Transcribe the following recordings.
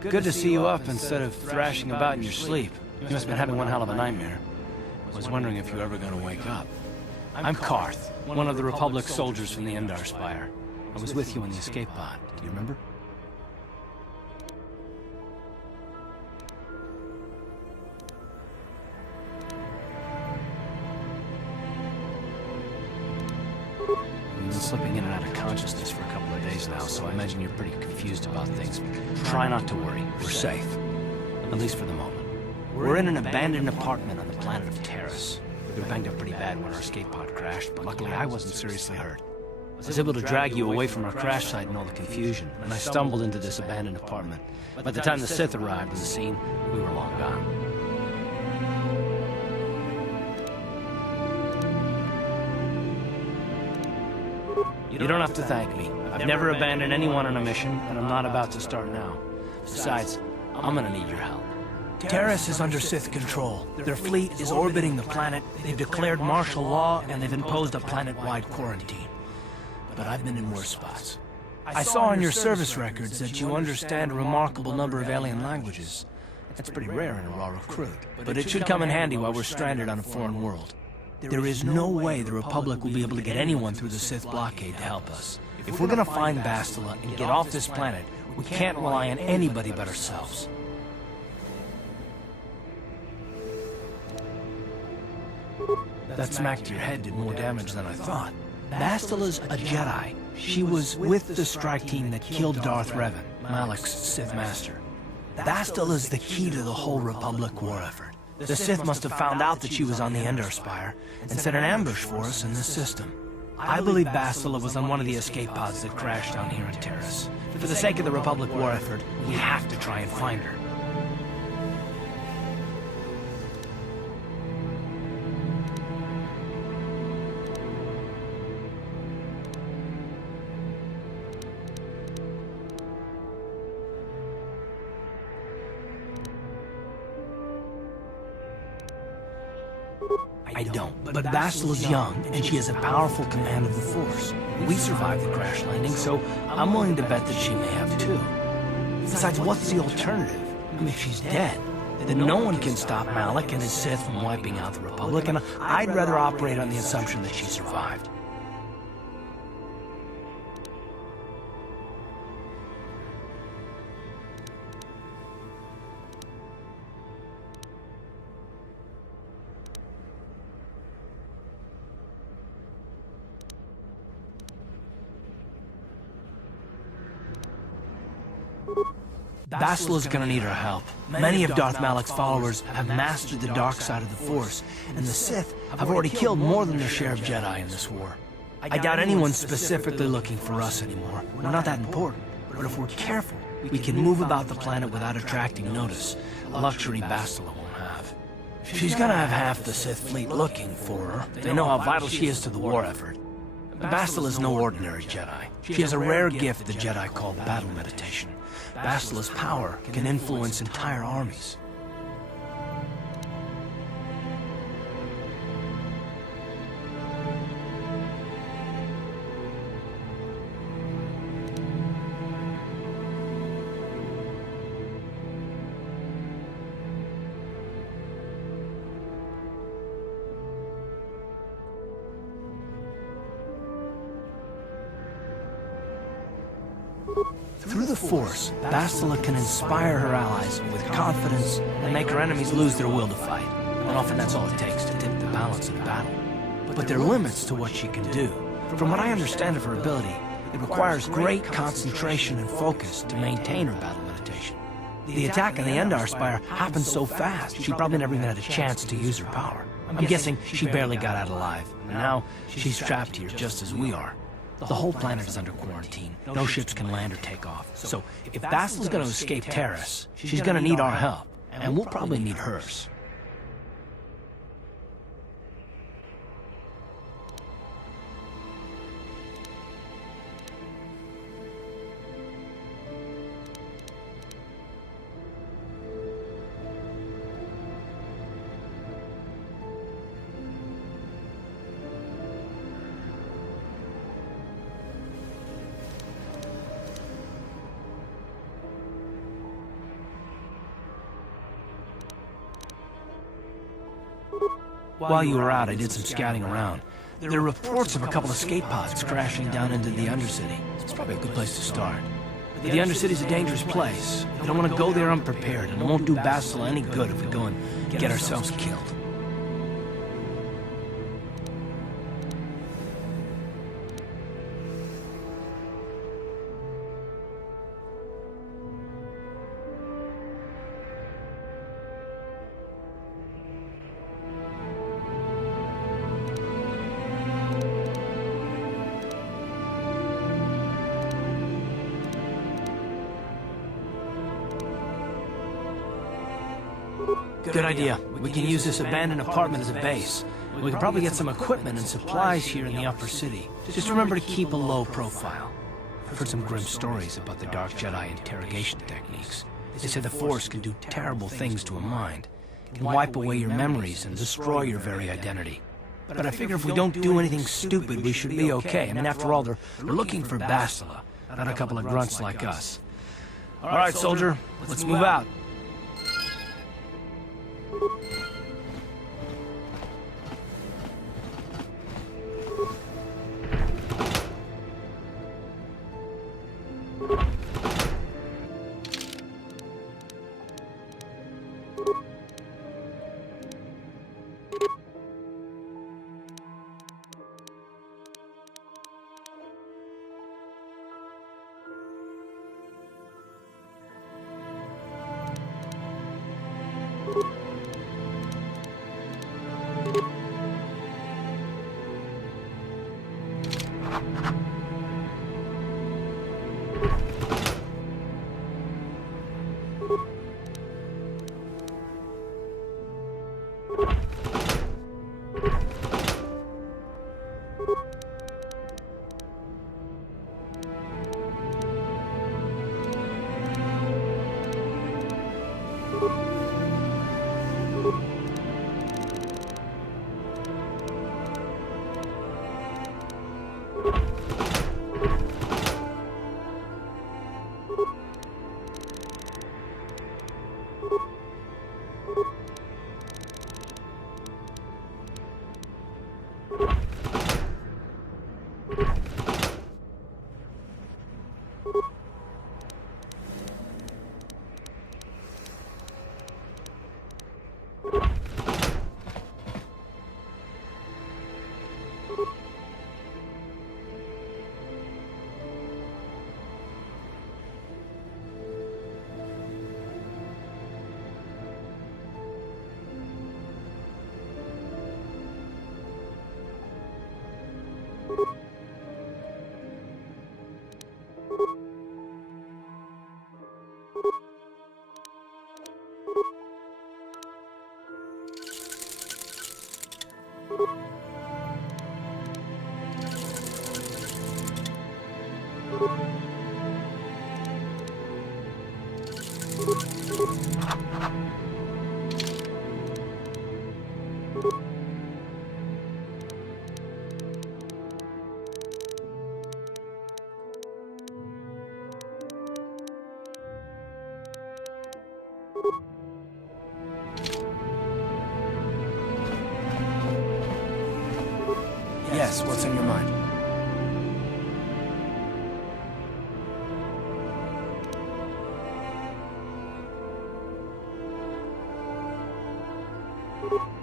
Good to see you up instead of thrashing about in your sleep. You must have been having one hell of a nightmare. I was wondering if you were ever going to wake up. I'm Karth, one of the Republic soldiers from the Endar Spire. I was with you in the escape pod. Do you remember? You've been slipping in and out of consciousness for a couple of days now, so I imagine you're pretty confused about things. Try not to worry. We're safe. At least for the moment. We're in an abandoned apartment on the planet of Terrace. We were banged up pretty bad when our escape pod crashed, but luckily I wasn't seriously hurt. I was able to drag you away from our crash site and all the confusion, and I stumbled into this abandoned apartment. By the time the Sith arrived on the scene, we were long gone. You don't have to thank me. I've never abandoned anyone on a mission, and I'm not about to start now. Besides, I'm gonna need your help. Terrace is under Sith control. Their fleet is orbiting the planet, they've declared martial law, and they've imposed a planet-wide quarantine. But I've been in worse spots. I saw on your service records that you understand a remarkable number of alien languages. That's pretty rare in a raw recruit, but it should come in handy while we're stranded on a foreign world. There is no way the Republic will be able to get anyone through the Sith blockade to help us. If we're gonna find Bastila and get off this planet, we can't rely on anybody but ourselves. That smack to your head did more damage than I thought. Bastila's a Jedi. She was with the strike team that killed Darth Revan, Malak's Sith master. Bastila's the key to the whole Republic war effort. The Sith must have found out that she was on the Endar Spire and set an ambush for us in this system. I believe Bastila was on one of the escape pods that crashed down here in Terrace. For the sake of the Republic war effort, we have to try and find her. I don't, but Bastila's young, and she has a powerful command of the Force. We survived the crash landing, so I'm willing to bet that she may have too. Besides, what's the alternative? I mean, if she's dead, then no one can stop Malak and his Sith from wiping out the Republic, and I'd rather operate on the assumption that she survived. Bastila's gonna need our help. Many of Darth Malak's followers have mastered the dark side of the Force, and the Sith have already killed more than their share of Jedi in this war. I doubt anyone's specifically looking for us anymore. We're not that important. But if we're careful, we can move about the planet without attracting notice, a luxury Bastila won't have. She's gonna have half the Sith fleet looking for her. They know how vital she is to the war effort. Bastila's no ordinary Jedi. She has a rare gift the Jedi call battle meditation. Bastila's power can influence entire armies. Through the Force, Bastila can inspire her allies with confidence and make her enemies lose their will to fight. And often that's all it takes to tip the balance in battle. But there are limits to what she can do. From what I understand of her ability, it requires great concentration and focus to maintain her battle meditation. The attack on the Endar Spire happened so fast, she probably never even had a chance to use her power. I'm guessing she barely got out alive. And now, she's trapped here just as we are. The whole planet is under quarantine. No ships can land or take off. So, if Bastila's gonna escape Terrace, she's gonna need our help. And we'll probably need hers. While you were out, I did some scouting around. There are reports of a couple of escape pods crashing down into the Undercity. It's probably a good place to start. The Undercity's a dangerous place. We don't want to go there unprepared, and it won't do Bastila any good if we go and get ourselves killed. Good idea. We can use this abandoned apartment as a base. We can probably get some equipment and supplies here in the upper city. Just remember to keep a low profile. I've heard some grim stories about the Dark Jedi interrogation techniques. They say the Force can do terrible things to a mind. It can wipe away your memories and destroy your very identity. But I figure if we don't do anything stupid, we should be okay. I mean, after all, they're looking for Bastila, not a couple of grunts like us. All right, soldier, let's move out. Yes, what's on your mind?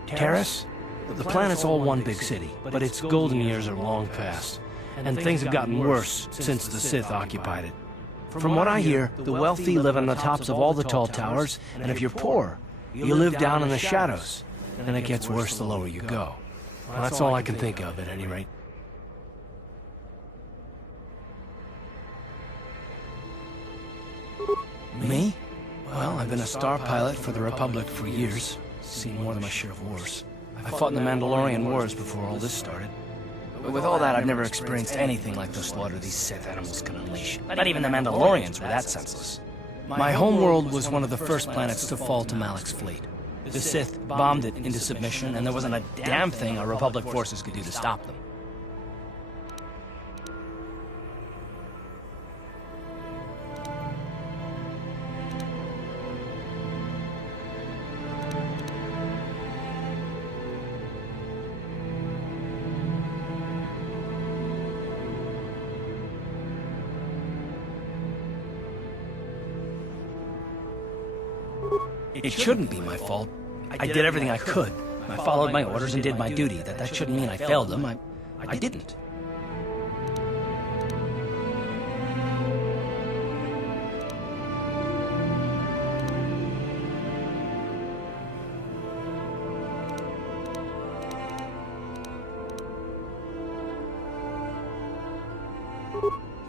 Terrace? The planet's all one big city, but its golden years are long past, and things have gotten worse since the Sith occupied it. From what I hear, the wealthy live on the tops of all the tall towers, and if you're poor, you live down in the shadows, and it gets worse the lower you go. Well, that's all I can think of, at any rate. Me? Well, I've been a star pilot for the Republic for years. Seen more than my share of wars. I fought in the Mandalorian Wars before all this started. But with all that, I've never experienced anything like the slaughter these Sith animals can unleash. Not even the Mandalorians were that senseless. My homeworld was one of the first planets to fall to Malak's fleet. The Sith bombed it into submission, and there wasn't a damn thing our Republic forces could do to stop them. It shouldn't be my fault. I did everything I could. I followed my orders and did my duty. That shouldn't mean I failed them. I didn't.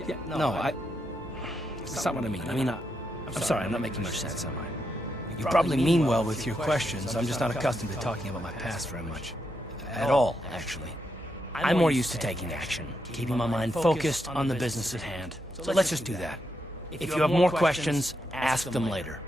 Yeah, no, that's not what I mean. I'm sorry, I'm not making much sense, am I? You probably mean well with your questions. I'm just not accustomed to talking about my past very much. At all, actually. I'm more used to taking action, keeping my mind focused on the business at hand. So let's just do that. If you have more questions, ask them later.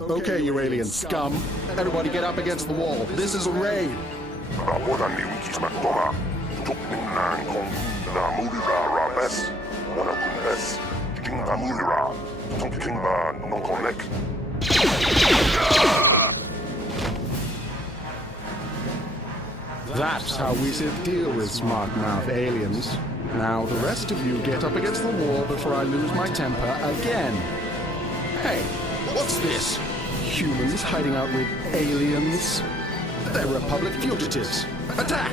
Okay, you alien scum. Everybody get up against the wall. This is a raid. Raporan ni ukisma toma. Tukning nang kong na mulira rabes. Wana kundes. King na mulira. King ba non connect. That's how we should deal with smart-mouth aliens. Now the rest of you get up against the wall before I lose my temper again. Hey, what's this? Humans hiding out with aliens? They're Republic fugitives. Attack!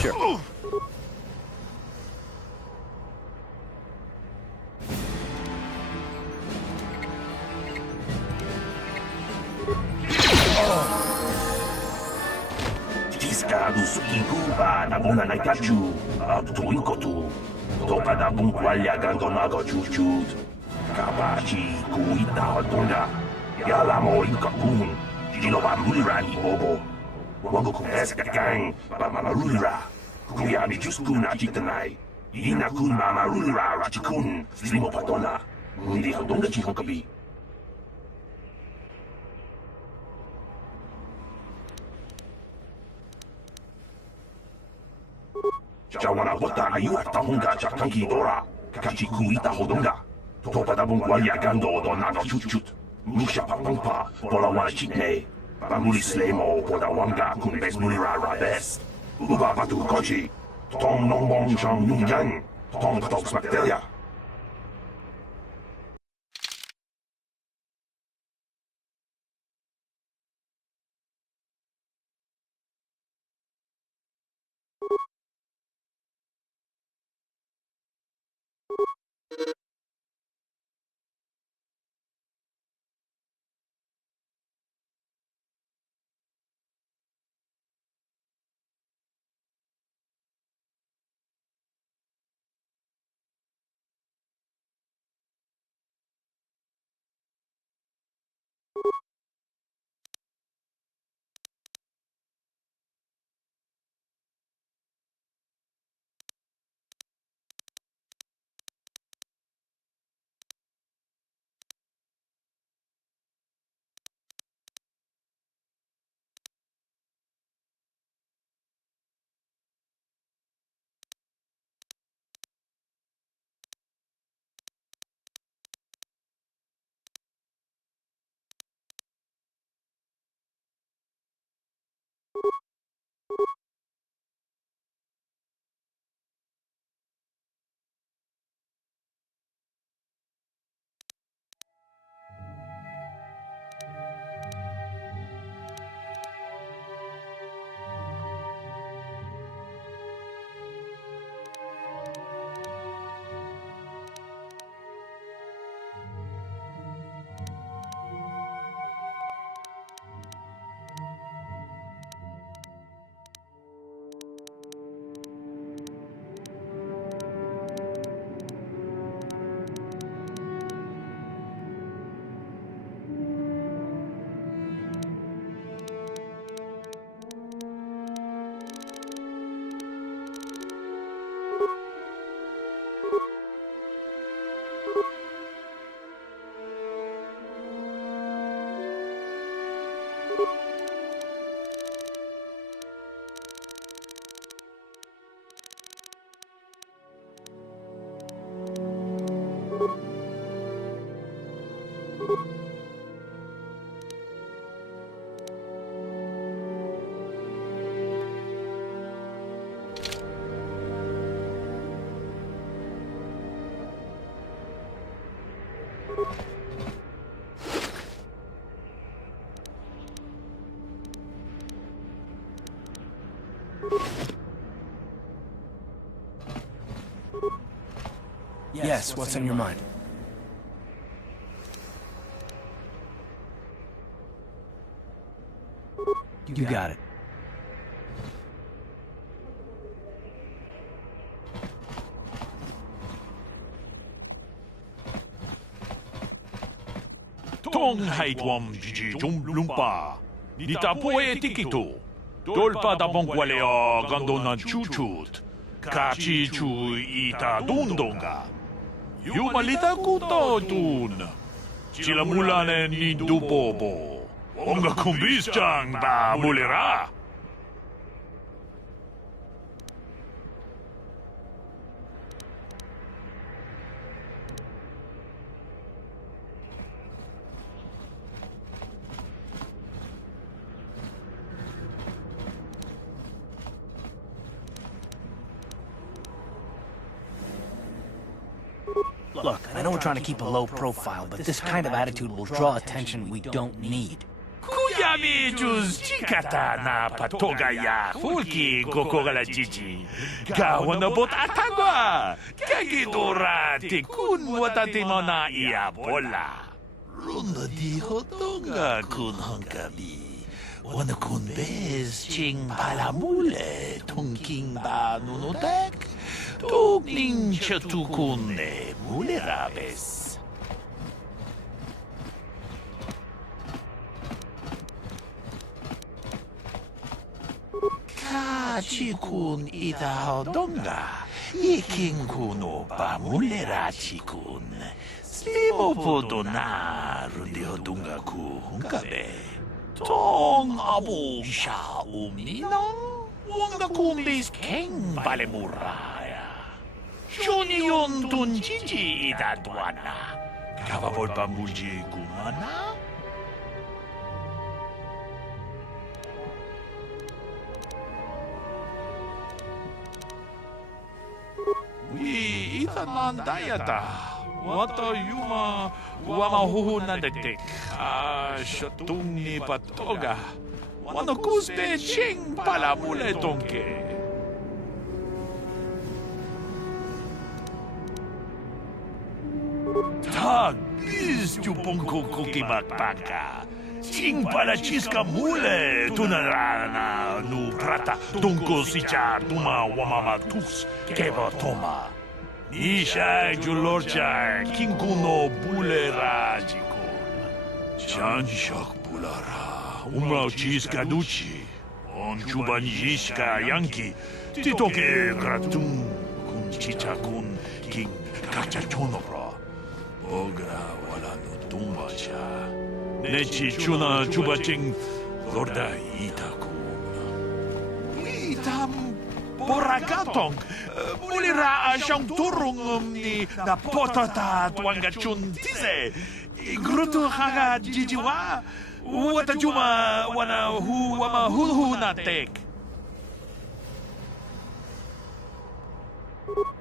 Sure. Discado sukibuba na bona na kachu. Tuin kotu. Toka da bunkwalya gandonago chuchut. Kabachi kuita hotonda. Yala mo ikakun. Jino ba mulirani bobo. Wago kuneska gang. Ba mama rulira. Kuyami juskuna jitanai. Ina kun mama rulira rachikun. Slimo patona. Hindi hodonga chihonkabi. Jawana bota ayu atahunga chakanki dora. Kachi kuita hodonga. Topa da bunkwalya gando donago chuchut. Musha papampa. Bola wana chitne. Bamuli slemo poda wanga kun bes mulira rabes. Uba batu kochi. Tom non bon jang yung yang. Tom patok smaktelia. Yes, what's on your mind? You got it. Tong haitwam jiji jum lumpa. Nita poe tikito. Dolpa da bonqualeo gandona chuchut. Kachi chu ita dundonga. Yumalita kuto dun. Chila mulane ni dubobo. Onga kumbis chang ba mulera. Look, I know we're trying to keep a low profile, but this kind of attitude will draw attention we don't need. Kuyami juz chikata na patoga ya fulki kokogala jiji. Gawana bot atagwa. Kagidora tikun watate mo na iya bola. Runda di hotonga kun hangkabi. Wana kun bez ching balamule tongking ba nunotek. Tugning chatukune mulerabes. Kachikun idahadonga. Iking kuno ba mulerachikun. Slimo podo na rundihodunga ku hunkabe. Tong abo sha umninong. Wanga kumbis keng balemuraya. Shunion tunjiji idadwana. Kavavol bambuji gumana. Wi itanandayata. Wata yuma wama huhunadetek. Shatung ni patoga. Wano kuspe ching palamule tonke. Tag bis chupongko kukimakpaka. Ching pala chiska mule tunarana nu prata tunko sicha tuma wamamatus keva toma. Nisha julorcha kinkuno bulera jikon. Chanshak bulara umrao chiska duchi. On chuban jiska yanki titoke gratum kun chicha kun king kacha chonobra. Ogra wala no tumbacha. Nechi chuna chubaching lorda itakun. Itam boragatong. Mulira siyang turong ni na potata tuanga chun tise. Gruto haga jijiwa. Wata juma wana hu wama hu na tek.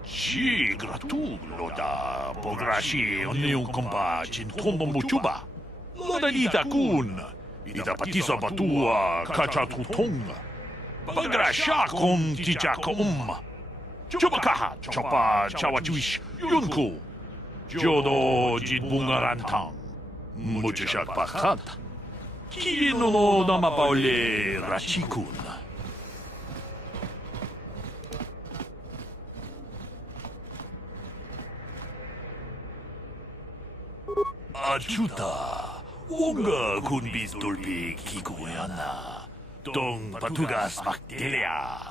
Si gratu loda pograshi oniung kompa chin tombo muchuba. Loda ita kun. Ita patisa batua kacha tutonga. Pagrasha kon tichaka Chupakaha chopa chawachuish yunku. Jodo jitbungarantang. Muchashat pakat. Kino no namapaole rachikun. Achuta. Wonga kunbis dolpi kikuana. Dong patugas bakteria.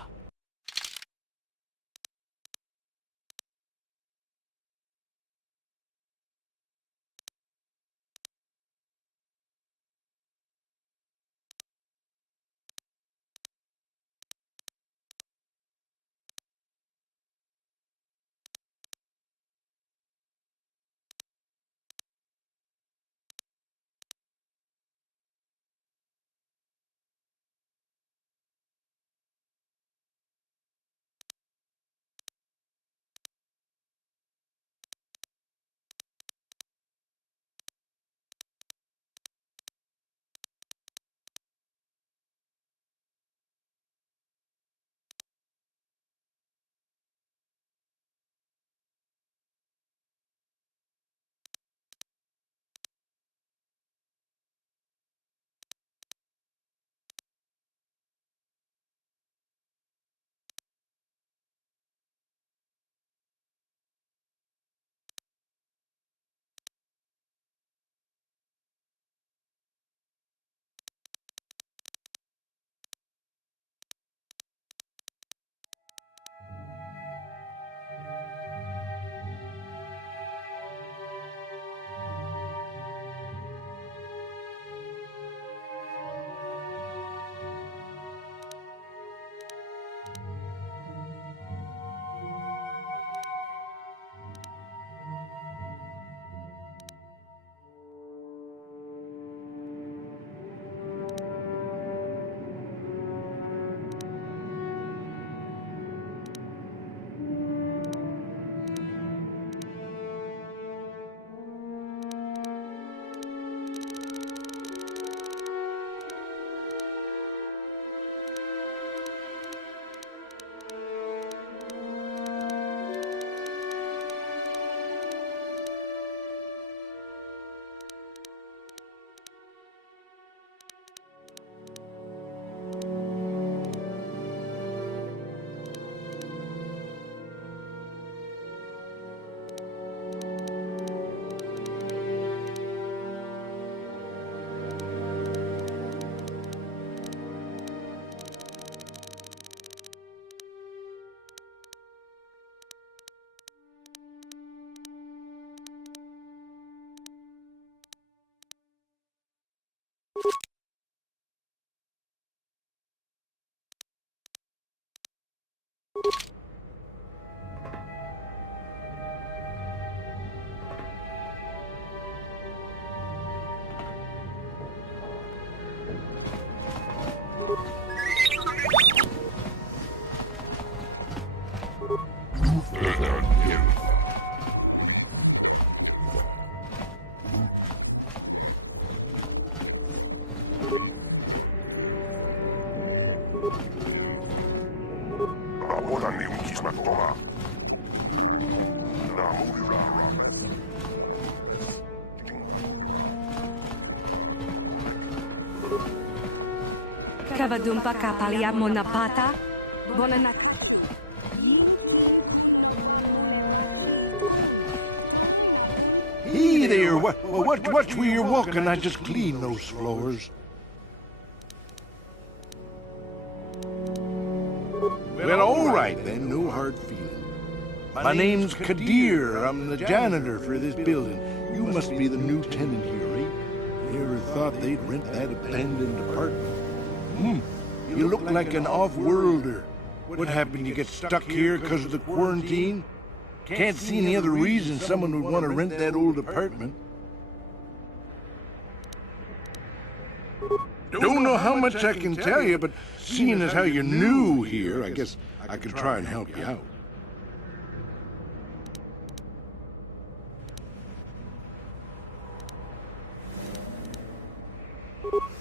Kavadumpa kapaliamo na bata? Bonanat. Hey there, watch where you're walking. I just cleaned those floors. Well, all right then, no hard feelings. My name's KotOR. I'm the janitor for this building. You must be the new tenant here, eh? Never thought they'd rent that abandoned apartment. You look like an off-worlder. What happened? You get stuck here because of the quarantine? Can't see any other reason someone would want to rent that old apartment. Don't know how much I can tell you, but seeing as how you're new here, I guess I could try and help you out.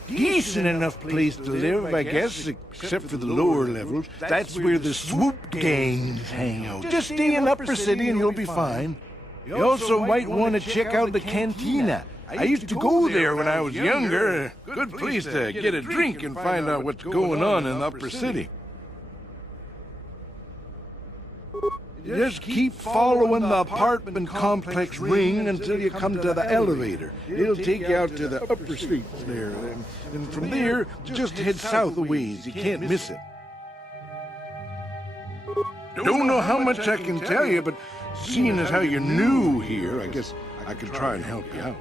Decent enough place to live, I guess, except for the lower levels. That's where the swoop gangs hang out. Just stay in Upper City and you'll be fine. You also might want to check out the cantina. I used to go there when I was younger. Good place to get a drink and find out what's going on in the Upper City. Just keep following the apartment complex ring until you come to the elevator. It'll take you out to the upper streets there. And from there, just head south a ways. You can't miss it. Don't know how much I can tell you, but seeing as how you're new here, I guess I could try and help you out.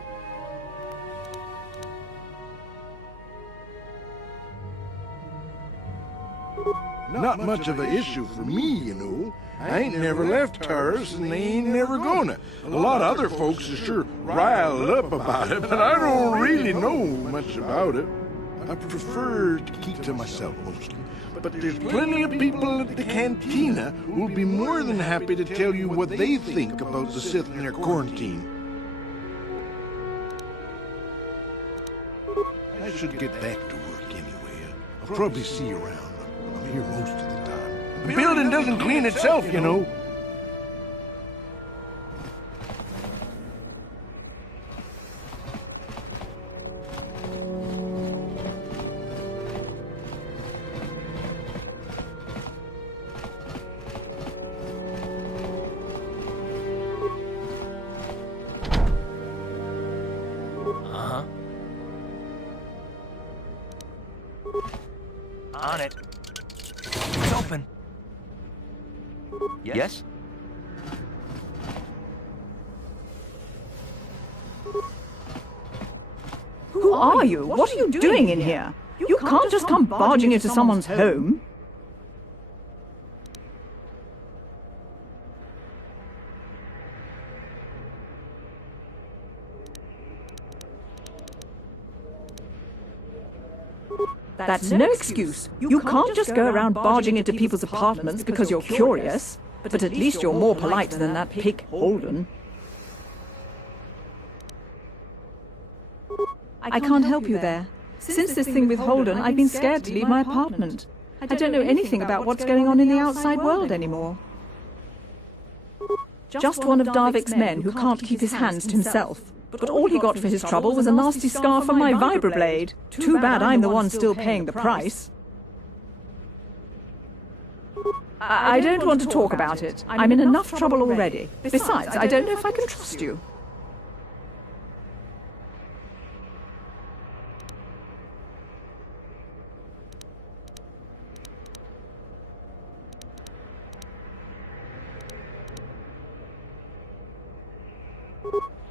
Not much of an issue for me, you know. I ain't never left Taurus, and they ain't never gonna. A lot of other folks are sure riled up about it, but I don't really know much about it. I prefer to keep to myself mostly. But there's plenty of people at the cantina who'll be more than happy to tell you what they think about the Sith and their quarantine. I should get back to work anyway. I'll probably see you around. I'm here most of the time. The building doesn't clean itself, you know. On it. It's open. Yes? Who are you? What are you doing in here? You can't just come barging into someone's home. That's no excuse. You can't just go around barging into people's apartments because you're curious. But at least you're more polite than that pig Holden. I can't help you there. Since this thing with Holden, I've been scared to leave my apartment. I don't know anything about what's going on in the outside world anymore. Just one of Darvik's men who can't keep his hands to himself. But all he got for his trouble was a nasty scar from my vibroblade. Too bad I'm the one still paying the price. I don't want to talk about it. I'm in enough trouble already. Besides, I don't know if I can trust you.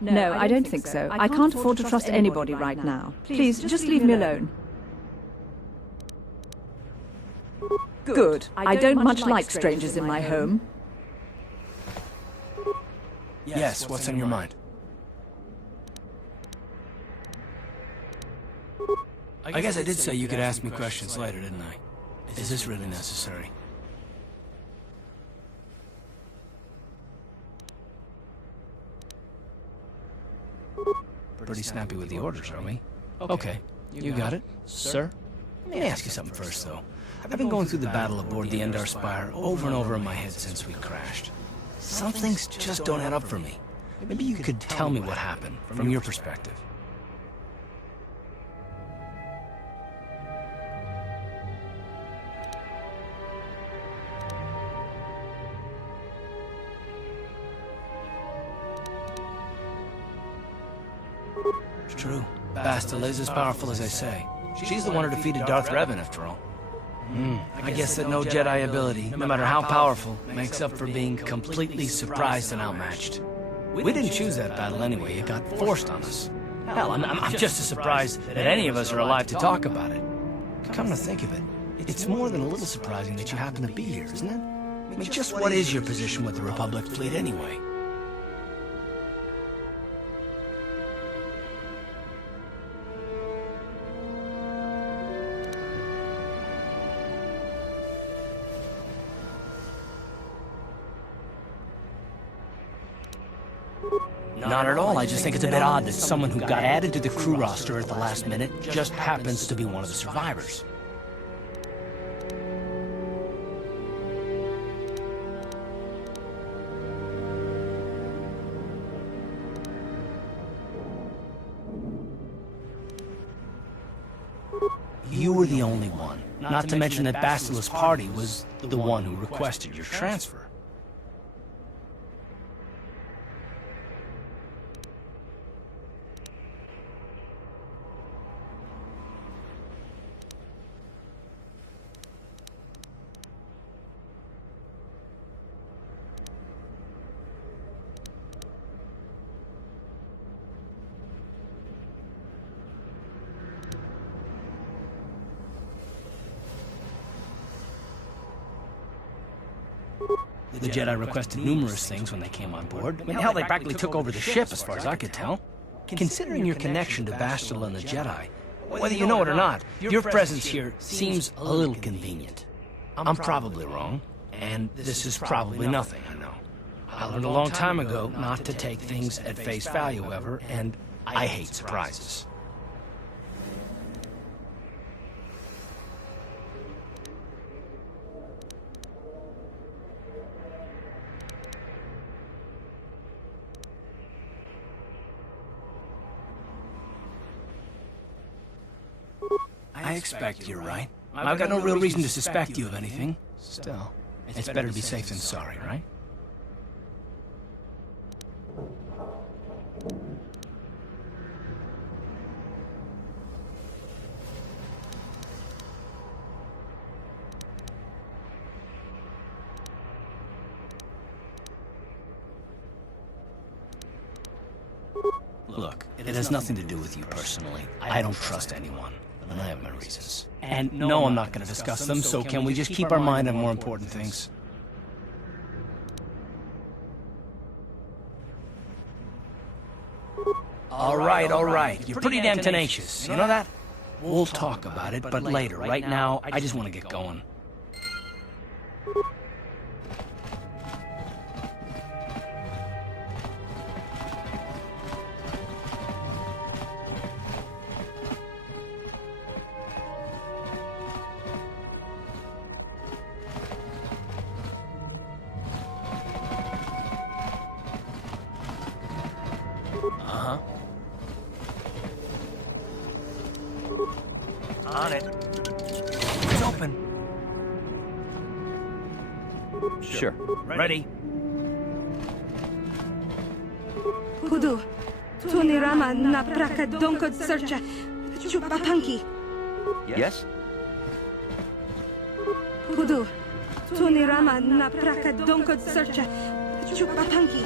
No, I don't think so. I can't afford to trust anybody right now. Please, just leave me alone. Good. I don't much like strangers in my home. Yes, what's on your mind? I guess I did say you could ask me questions later, didn't I? Is this really necessary? Pretty snappy with the orders, are we? Okay, you got it. Sir? Let me ask you something first, though. I've been going through the battle aboard the Endar Spire over and over in my head since we crashed. Some things just don't add up for me. Maybe you could tell me what happened, from your perspective. It's true. Bastila is as powerful as I say. She's the one who defeated Darth Revan, after all. I guess that no Jedi ability, no matter how powerful, makes up for being completely surprised and outmatched. We didn't choose that battle anyway, it got forced on us. Hell, I'm just as surprised that any of us are alive to talk about it. Come to think of it, it's more than a little surprising that you happen to be here, isn't it? I mean, just what is your position with the Republic fleet anyway? Not at all. I just think it's a bit odd that someone who got added to the crew roster at the last minute just happens to be one of the survivors. You were the only one. Not to mention that Bastila's party was the one who requested your transfer. The Jedi requested numerous things when they came on board. I mean, hell, they practically took over the ship, as far as I could tell. Considering your connection to Bastila and the Jedi, whether you know it or not, your presence here seems a little convenient. I'm probably wrong, and this is probably nothing, I know. I learned a long time ago not to take things at face value ever, and I hate surprises. I expect you're right. I've got no real reason to suspect you of anything. Still, it's better to be safe than sorry, right? Look, it has nothing to do with you personally. I don't trust anyone. And I have my reasons. And no, I'm not going to discuss them, so can we just keep our mind on more important things? All right. You're pretty damn tenacious. You know that? We'll talk about it, but later. Right now, I just want to get going. On it. It's open. Sure. Ready. Pudu, Tunirama na praka donkod searcha, chupapanki. Yes? Pudu, Tunirama na praka donkod searcha, chupapanki.